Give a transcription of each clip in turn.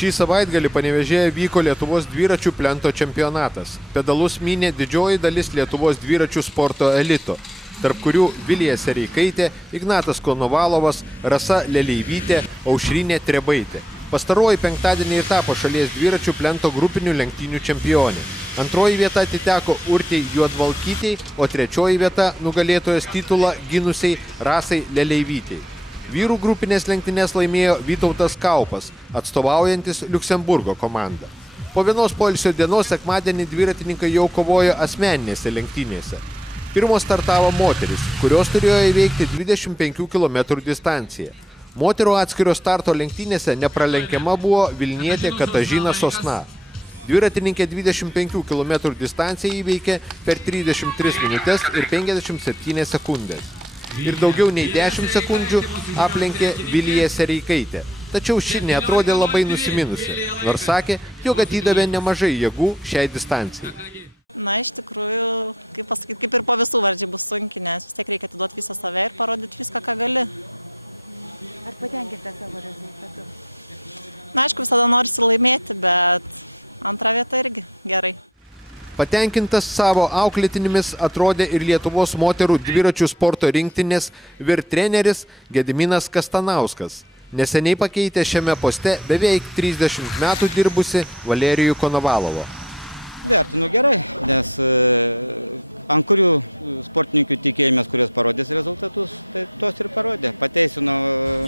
Šį savaitgalį Panevėžyje vyko Lietuvos dviračių plento čempionatas. Pedalus mynė didžioji dalis Lietuvos dviračių sporto elito, tarp kurių Vilija Sereikaitė, Ignatas Konovalovas, Rasa Leleivytė, Aušrinė Trebaitė. Pastaroji penktadienį ir tapo šalies dviračių plento grupinių lenktynių čempionė. Antroji vieta atiteko Urtei Juodvalkytei, o trečioji vieta nugalėtojos titulą gynusiai Rasai Leleivytei. Vyrų grupinės lenktynės laimėjo Vytautas Kaupas, atstovaujantis Liuksemburgo komandą. Po vienos poilsio dienos sekmadienį dviratininkai jau kovojo asmeninėse lenktynėse. Pirmos startavo moteris, kurios turėjo įveikti 25 km distanciją. Moterų atskiro starto lenktynėse nepralenkiama buvo Vilnietė Katažina Sosna. Dviratininkė 25 km distanciją įveikė per 33 minutės ir 57 sekundės. Ir daugiau nei 10 sekundžių aplenkė Vilija Sereikaitė. Tačiau ši neatrodė labai nusiminusi, nors sakė, jog atidavė nemažai jėgų šiai distancijai. Patenkintas savo auklėtinimis atrodė ir Lietuvos moterų dviračių sporto rinktinės vyrtreneris Gediminas Kastanauskas. Neseniai pakeitė šiame poste beveik 30 metų dirbusi Valerijų Konovalovo.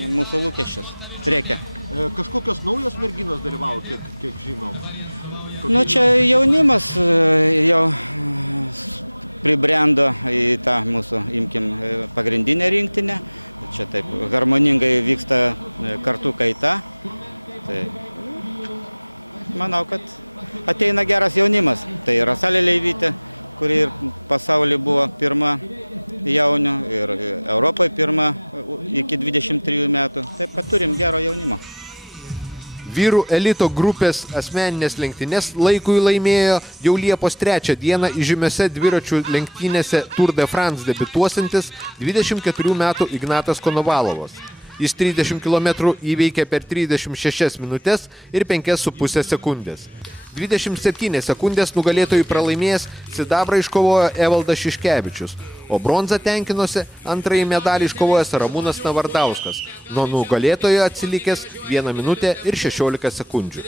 Gintarė Ašmontavičiūtė. Kaunietė. Dabar jie atstovauja iš vidaus partijos. Vyrų elito grupės asmeninės lenktynės laikui laimėjo jau Liepos 3 dieną įžymiose dviračių lenktynėse Tour de France debiutuosantis 24 metų Ignatas Konovalovas. Jis 30 km įveikė per 36 minutės ir 5,5 sekundės. 27 sekundės nugalėtojui pralaimėjęs sidabrą iškovojo Evaldas Šiškevičius, o bronzą tenkinosi antrąjį medalį iškovojęs Ramūnas Navardauskas, nuo nugalėtojo atsilikęs 1 minutę ir 16 sekundžių.